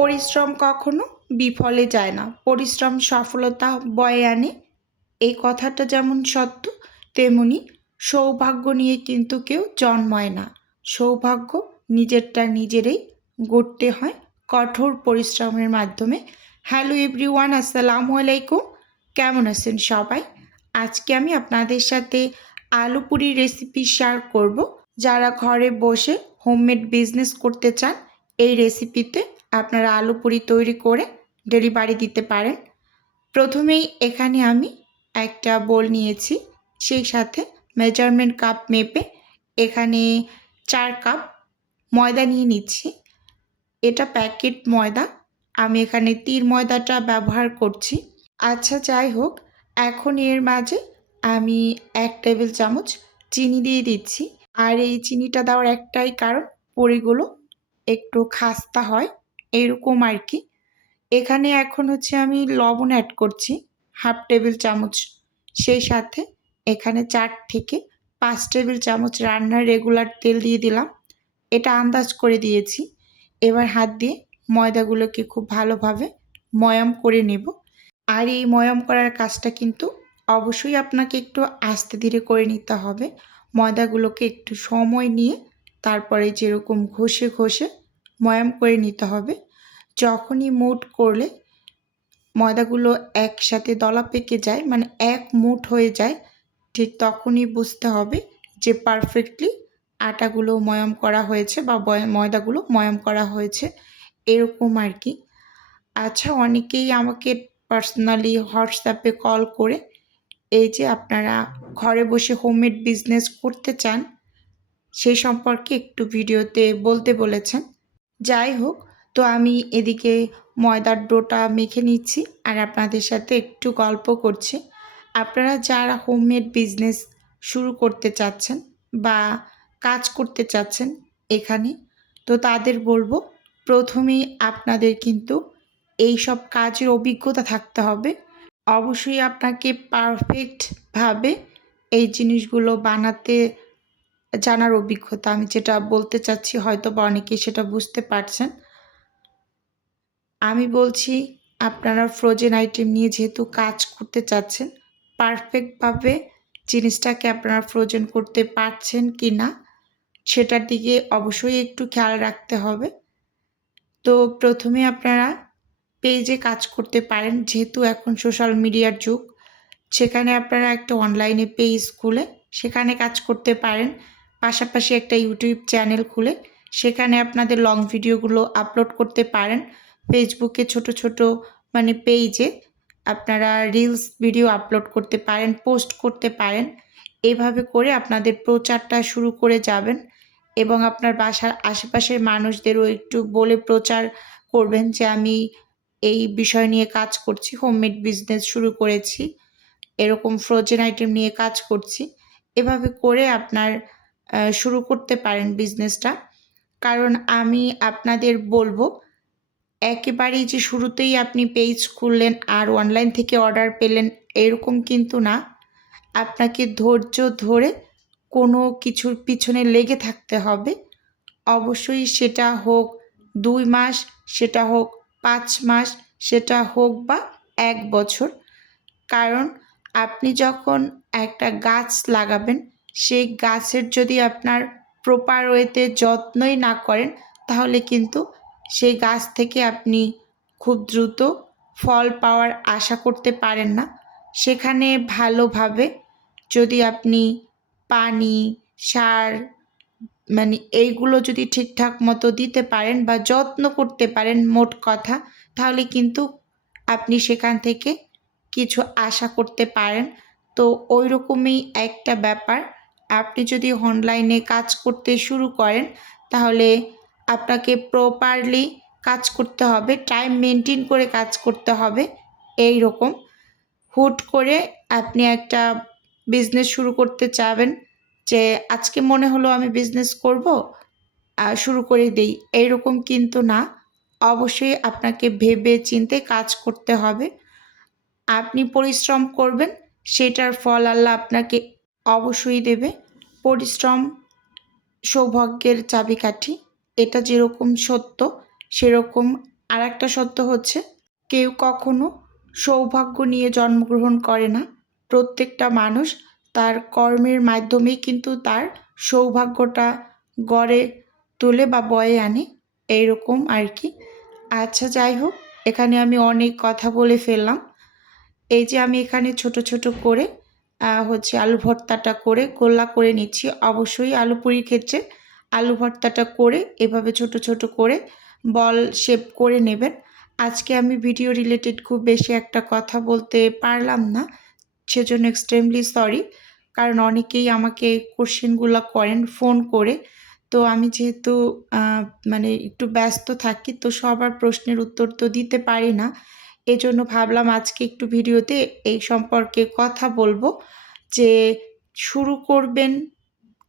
পরিশ্রম কখনো বিফলে যায় না, পরিশ্রম সফলতা বয়ে আনে। এই কথাটা যেমন সত্য, তেমনি সৌভাগ্য নিয়ে কিন্তু কেউ জন্মায় না। সৌভাগ্য নিজেরটা নিজেরই গড়তে হয় কঠোর পরিশ্রমের মাধ্যমে। হ্যালো এভরিওয়ান, আসসালামু আলাইকুম। কেমন আছেন সবাই? আজকে আমি আপনাদের সাথে আলু পুরির রেসিপি শেয়ার করব। যারা ঘরে বসে হোমমেড বিজনেস করতে চান, এই রেসিপিতে আপনারা আলু পুরি তৈরি করে ডেলিভারি দিতে পারেন। প্রথমেই এখানে আমি একটা বোল নিয়েছি, সেই সাথে মেজারমেন্ট কাপ মেপে এখানে 4 কাপ ময়দা নিয়ে নিচ্ছি। এটা প্যাকেট ময়দা, আমি এখানে তীর ময়দাটা ব্যবহার করছি। আচ্ছা, যাই হোক, এখন এর মাঝে আমি 1 টেবিল চামচ চিনি দিয়ে দিচ্ছি। আর এই চিনিটা দেওয়ার একটাই কারণ, পুরিগুলো একটু খাস্তা হয়, এরকম আর কি। এখানে এখন আমি লবণ অ্যাড করছি 1/2 টেবিল চামচ। সেই সাথে এখানে 4 থেকে 5 টেবিল চামচ রান্নার রেগুলার তেল দিয়ে দিলাম। এটা আন্দাজ করে দিয়েছি। এবার হাত দিয়ে ময়দাগুলোকে খুব ভালোভাবে ময়াম করে নেব। আর এই ময়াম করার কাজটা কিন্তু অবশ্যই আপনাকে একটু আস্তে ধীরে করে নিতে হবে। ময়দাগুলোকে একটু সময় নিয়ে তারপরে যেরকম ঘষে ঘষে ময়াম করে নিতে হবে। যখনই মুঠ করলে ময়দাগুলো একসাথে দলা পেকে যায়, মানে এক মুঠ হয়ে যায়, ঠিক তখনই বুঝতে হবে যে পারফেক্টলি আটাগুলো ময়াম করা হয়েছে বা ময়দাগুলো ময়াম করা হয়েছে, এরকম আর কি। আচ্ছা, অনেকেই আমাকে পার্সোনালি হোয়াটসঅ্যাপে কল করে এই যে আপনারা ঘরে বসে হোমমেড বিজনেস করতে চান, সেই সম্পর্কে একটু ভিডিওতে বলতে বলেছেন। যাই হোক, তো আমি এদিকে ময়দার ডোটা মেখে নিচ্ছি আর আপনাদের সাথে একটু গল্প করছি। আপনারা যারা হোমমেড বিজনেস শুরু করতে চাচ্ছেন বা কাজ করতে চাচ্ছেন এখানে, তো তাদের বলবো, প্রথমেই আপনাদের কিন্তু এই সব কাজের অভিজ্ঞতা থাকতে হবে। অবশ্যই আপনাকে পারফেক্টভাবে এই জিনিসগুলো বানাতে জানার অভিজ্ঞতা। আমি যেটা বলতে চাচ্ছি হয়তো বা অনেকেই সেটা বুঝতে পারছেন। আমি বলছি, আপনারা ফ্রোজেন আইটেম নিয়ে যেহেতু কাজ করতে চাচ্ছেন, পারফেক্টভাবে জিনিসটাকে আপনারা ফ্রোজেন করতে পারছেন কি না সেটার দিকে অবশ্যই একটু খেয়াল রাখতে হবে। তো প্রথমে আপনারা পেজে কাজ করতে পারেন, যেহেতু এখন সোশ্যাল মিডিয়ার যুগ। সেখানে আপনারা একটা অনলাইনে পেজ খুলে সেখানে কাজ করতে পারেন। পাশাপাশি একটা ইউটিউব চ্যানেল খুলে সেখানে আপনাদের লং ভিডিওগুলো আপলোড করতে পারেন। ফেসবুকে ছোট ছোট পেজে আপনারা রিলস ভিডিও আপলোড করতে পারেন, পোস্ট করতে পারেন। এভাবে করে আপনাদের প্রচারটা শুরু করে যাবেন এবং আপনার বাসার আশেপাশের মানুষদেরও একটু বলে প্রচার করবেন যে আমি এই বিষয় নিয়ে কাজ করছি, হোমমেড বিজনেস শুরু করেছি, এরকম ফ্রোজেন আইটেম নিয়ে কাজ করছি। এভাবে করে আপনার শুরু করতে পারেন বিজনেসটা। কারণ আমি আপনাদের বলবো, একেবারেই যে শুরুতেই আপনি পেজ খুললেন আর অনলাইন থেকে অর্ডার পেলেন, এরকম কিন্তু না। আপনাকে ধৈর্য ধরে কোনো কিছুর পিছনে লেগে থাকতে হবে। অবশ্যই সেটা হোক 2 মাস, সেটা হোক 5 মাস, সেটা হোক বা 1 বছর। কারণ আপনি যখন একটা গাছ লাগাবেন, সেই গাছের যদি আপনার প্রপার ওয়েতে যত্নই না করেন, তাহলে কিন্তু সেই গাছ থেকে আপনি খুব দ্রুত ফল পাওয়ার আশা করতে পারেন না। সেখানে ভালোভাবে যদি আপনি পানি, সার এইগুলো যদি ঠিকঠাক মতো দিতে পারেন বা যত্ন করতে পারেন, মোট কথা, তাহলে কিন্তু আপনি সেখান থেকে কিছু আশা করতে পারেন। তো ওই রকমই একটা ব্যাপার। আপনি যদি অনলাইনে কাজ করতে শুরু করেন, তাহলে আপনাকে প্রপারলি কাজ করতে হবে, টাইম মেনটেন করে কাজ করতে হবে। এই রকম হুট করে আপনি একটা বিজনেস শুরু করতে চাবেন যে আজকে মনে হলো আমি বিজনেস করব, শুরু করে দেই, এইরকম কিন্তু না। অবশ্যই আপনাকে ভেবে চিন্তে কাজ করতে হবে। আপনি পরিশ্রম করবেন, সেটার ফল আল্লাহ আপনাকে অবশ্যই দেবে। পরিশ্রম সৌভাগ্যের চাবিকাঠি, এটা যেরকম সত্য, সেরকম আর একটা সত্য হচ্ছে, কেউ কখনো সৌভাগ্য নিয়ে জন্মগ্রহণ করে না। প্রত্যেকটা মানুষ তার কর্মের মাধ্যমেই কিন্তু তার সৌভাগ্যটা গড়ে তোলে বা বয়ে আনে, এইরকম আর কি। আচ্ছা, যাই হোক, এখানে আমি অনেক কথা বলে ফেললাম। এই যে আমি এখানে ছোট ছোট করে আলু ভর্তাটা করে গোল্লা করে নিচ্ছি। অবশ্যই আলু পুরির ক্ষেত্রে আলু ভর্তাটা করে এভাবে ছোট ছোট করে বল শেপ করে নেবেন। আজকে আমি ভিডিও রিলেটেড খুব বেশি একটা কথা বলতে পারলাম না, সেজন্য এক্সট্রিমলি সরি। কারণ অনেকেই আমাকে কোশ্চেনগুলো করেন ফোন করে। তো আমি যেহেতু মানে একটু ব্যস্ত থাকি, তো সবার প্রশ্নের উত্তর তো দিতে পারি না। এজন্য ভাবলাম আজকে একটু ভিডিওতে এই সম্পর্কে কথা বলবো যে শুরু করবেন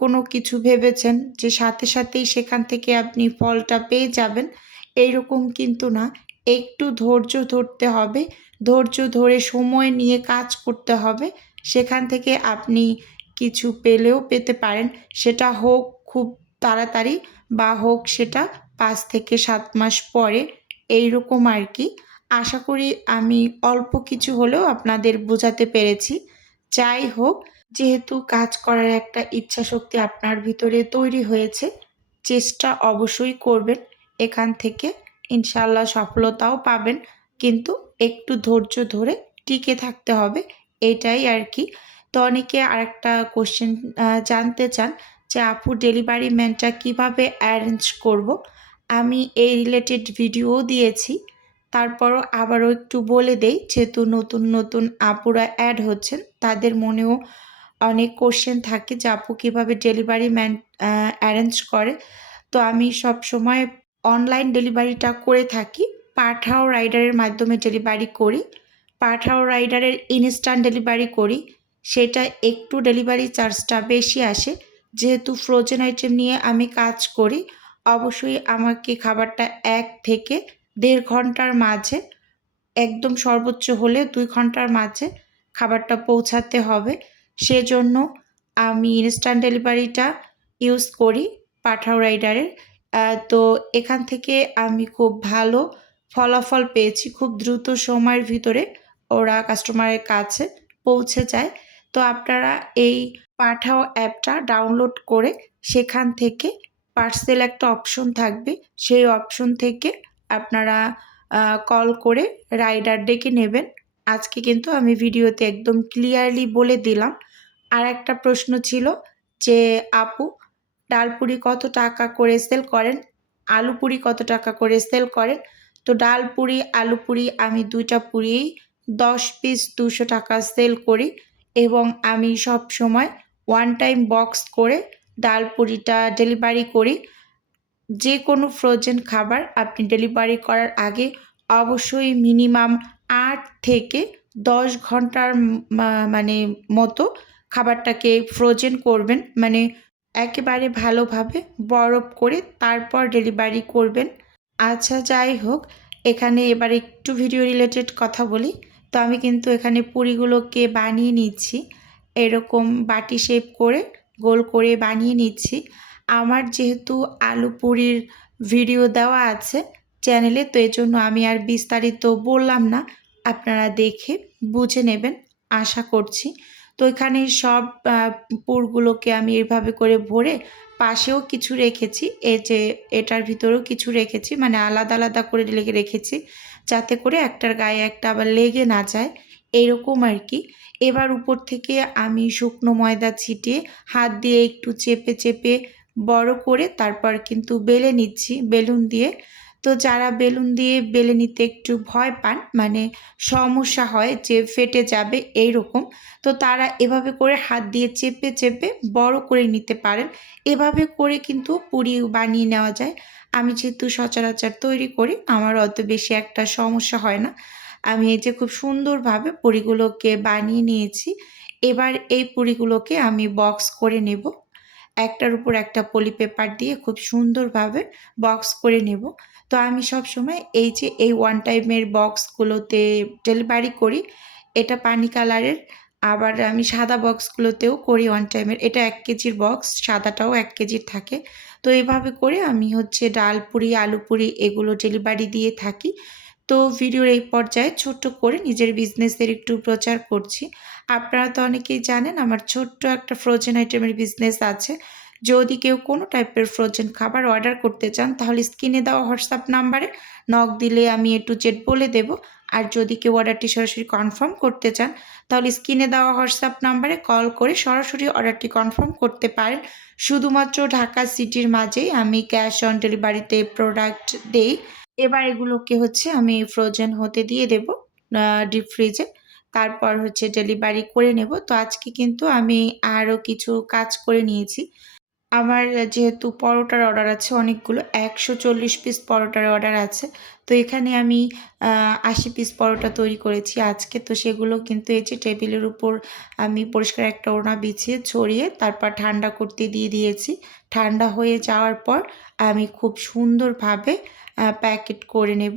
কোনো কিছু ভেবেছেন যে সাথে সাথেই সেখান থেকে আপনি ফলটা পেয়ে যাবেন, এইরকম কিন্তু না। একটু ধৈর্য ধরতে হবে, ধৈর্য ধরে সময় নিয়ে কাজ করতে হবে। সেখান থেকে আপনি কিছু পেলেও পেতে পারেন, সেটা হোক খুব তাড়াতাড়ি বা হোক সেটা 5 থেকে 7 মাস পরে, এইরকম আর কি। আশা করি আমি অল্প কিছু হলেও আপনাদের বোঝাতে পেরেছি। যাই হোক, যেহেতু কাজ করার একটা ইচ্ছাশক্তি আপনার ভিতরে তৈরি হয়েছে, চেষ্টা অবশ্যই করবেন। এখান থেকে ইনশাআল্লাহ সফলতাও পাবেন, কিন্তু একটু ধৈর্য ধরে টিকে থাকতে হবে, এটাই আর কি। তো অনেকে আরেকটা কোশ্চেন জানতে চান যে আপু ডেলিভারি ম্যানটা কীভাবে অ্যারেঞ্জ করব। আমি এই রিলেটেড ভিডিও দিয়েছি, তারপরও আবারও একটু বলে দেই, যেহেতু নতুন নতুন আপুরা অ্যাড হচ্ছেন, তাদের মনেও অনেক কোশ্চেন থাকে যে আপু কীভাবে ডেলিভারি ম্যান অ্যারেঞ্জ করে। তো আমি সব সময় অনলাইন ডেলিভারিটা করে থাকি, পাঠাও রাইডারের মাধ্যমে ডেলিভারি করি। পাঠাও রাইডারের ইনস্ট্যান্ট ডেলিভারি করি, সেটা একটু ডেলিভারি চার্জটা বেশি আসে। যেহেতু ফ্রোজেন আইটেম নিয়ে আমি কাজ করি, অবশ্যই আমাকে খাবারটা 1 থেকে 1.5 ঘন্টার মাঝে, একদম সর্বোচ্চ হলে 2 ঘন্টার মাঝে খাবারটা পৌঁছাতে হবে। সেজন্য আমি ইনস্ট্যান্ট ডেলিভারিটা ইউজ করি পাঠাও রাইডারের। তো এখান থেকে আমি খুব ভালো ফলাফল পেয়েছি, খুব দ্রুত সময়ের ভিতরে ওরা কাস্টমারের কাছে পৌঁছে যায়। তো আপনারা এই পাঠাও অ্যাপটা ডাউনলোড করে সেখান থেকে পার্সেল একটা অপশন থাকবে, সেই অপশন থেকে আপনারা কল করে রাইডার ডেকে নেবেন। আজকে কিন্তু আমি ভিডিওতে একদম ক্লিয়ারলি বলে দিলাম। আর একটা প্রশ্ন ছিল যে আপু ডালপুরি কত টাকা করে সেল করেন, আলু পুরি কত টাকা করে সেল করেন। তো ডাল পুরি আলু পুরি আমি 2টা পুরিই 10 পিস 200 টাকা সেল করি, এবং আমি সব সময় ওয়ান টাইম বক্স করে ডাল পুরিটা ডেলিভারি করি। যে কোনো ফ্রোজেন খাবার আপনি ডেলিভারি করার আগে অবশ্যই মিনিমাম 8 থেকে 10 ঘন্টার মানে মতো খাবারটাকে ফ্রোজেন করবেন, মানে একেবারে ভালোভাবে বরফ করে তারপর ডেলিভারি করবেন। আচ্ছা, যাই হোক, এখানে এবার একটু ভিডিও রিলেটেড কথা বলি। তো আমি কিন্তু এখানে পুরিগুলোকে বানিয়ে নিচ্ছি, এরকম বাটি শেপ করে গোল করে বানিয়ে নিচ্ছি। আমার যেহেতু আলু পুরির ভিডিও দেওয়া আছে চ্যানেলে, তো এজন্য আমি আর বিস্তারিত বললাম না, আপনারা দেখে বুঝে নেবেন আশা করছি। তো এখানে সব পুরগুলোকে আমি এভাবে করে ভরে পাশেও কিছু রেখেছি, এই যে এটার ভিতরেও কিছু রেখেছি, মানে আলাদা আলাদা করে রেখেছি, যাতে করে একটার গায়ে একটা আবার লেগে না যায়, এইরকম আর কি। এবার উপর থেকে আমি শুকনো ময়দা ছিটিয়ে হাত দিয়ে একটু চেপে চেপে বড় করে তারপর কিন্তু বেলে নিচ্ছি বেলুন দিয়ে। তো যারা বেলুন দিয়ে বেলে নিতে একটু ভয় পান, মানে সমস্যা হয় যে ফেটে যাবে এইরকম, তো তারা এভাবে করে হাত দিয়ে চেপে চেপে বড় করে নিতে পারেন। এভাবে করে কিন্তু পুরি বানিয়ে নেওয়া যায়। আমি যেহেতু সচরাচর তৈরি করি, আমার অত বেশি একটা সমস্যা হয় না। আমি এই যে খুব সুন্দরভাবে পুরিগুলোকে বানিয়ে নিয়েছি। এবার এই পুরিগুলোকে আমি বক্স করে নেব, একটার উপর একটা পলি পেপার দিয়ে খুব সুন্দরভাবে বক্স করে নেব। তো আমি সবসময় এই যে এই ওয়ান টাইমের বক্সগুলোতে ডেলিভারি করি, এটা পানি কালারের। আবার আমি সাদা বক্সগুলোতেও করি অন টাইমের। এটা 1 কেজির বক্স, সাদাটাও 1 কেজির থাকে। তো এভাবে করে আমি হচ্ছে ডাল পুরি, আলু পুরি এগুলো ডেলিভারি দিয়ে থাকি। তো ভিডিওর এই পর্যায়ে ছোট্ট করে নিজের বিজনেসের একটু প্রচার করছি। আপনারা তো অনেকেই জানেন আমার ছোট্ট একটা ফ্রোজেন আইটেমের বিজনেস আছে। যদি কেউ কোনো টাইপের ফ্রোজেন খাবার অর্ডার করতে চান তাহলে স্ক্রিনে দেওয়া হোয়াটসঅ্যাপ নাম্বারে নক দিলে আমি A to Z বলে দেব। আর যদি কেউ অর্ডারটি সরাসরি কনফার্ম করতে চান তাহলে স্ক্রিনে দেওয়া হোয়াটসঅ্যাপ নাম্বারে কল করে সরাসরি অর্ডারটি কনফার্ম করতে পারেন। শুধুমাত্র ঢাকা সিটির মাঝেই আমি ক্যাশ অন ডেলিভারিতে প্রোডাক্ট দেই। এবার এগুলোকে হচ্ছে আমি ফ্রোজেন হতে দিয়ে দেব ডিপ ফ্রিজে। তারপর হচ্ছে ডেলিভারি করে নেব। তো আজকে কিন্তু আমি আরও কিছু কাজ করে নিয়েছি। আমার যেহেতু পরোটার অর্ডার আছে অনেকগুলো, 140 পিস পরোটার অর্ডার আছে। তো এখানে আমি 80 পিস পরোটা তৈরি করেছি আজকে। তো সেগুলো কিন্তু এই যে টেবিলের উপর আমি পরিষ্কার একটা ওড়না বিছিয়ে ছড়িয়ে তারপর ঠান্ডা করতে দিয়ে দিয়েছি। ঠান্ডা হয়ে যাওয়ার পর আমি খুব সুন্দরভাবে প্যাকেট করে নেব।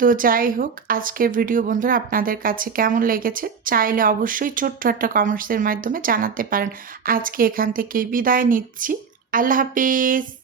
তো যাই হোক, আজকের ভিডিও বন্ধুরা আপনাদের কাছে কেমন লেগেছে? চাইলে অবশ্যই ছোট্ট একটা কমেন্টসের মাধ্যমে জানাতে পারেন। আজকে এখান থেকেই বিদায় নিচ্ছি। আল্লাহ হাফেজ।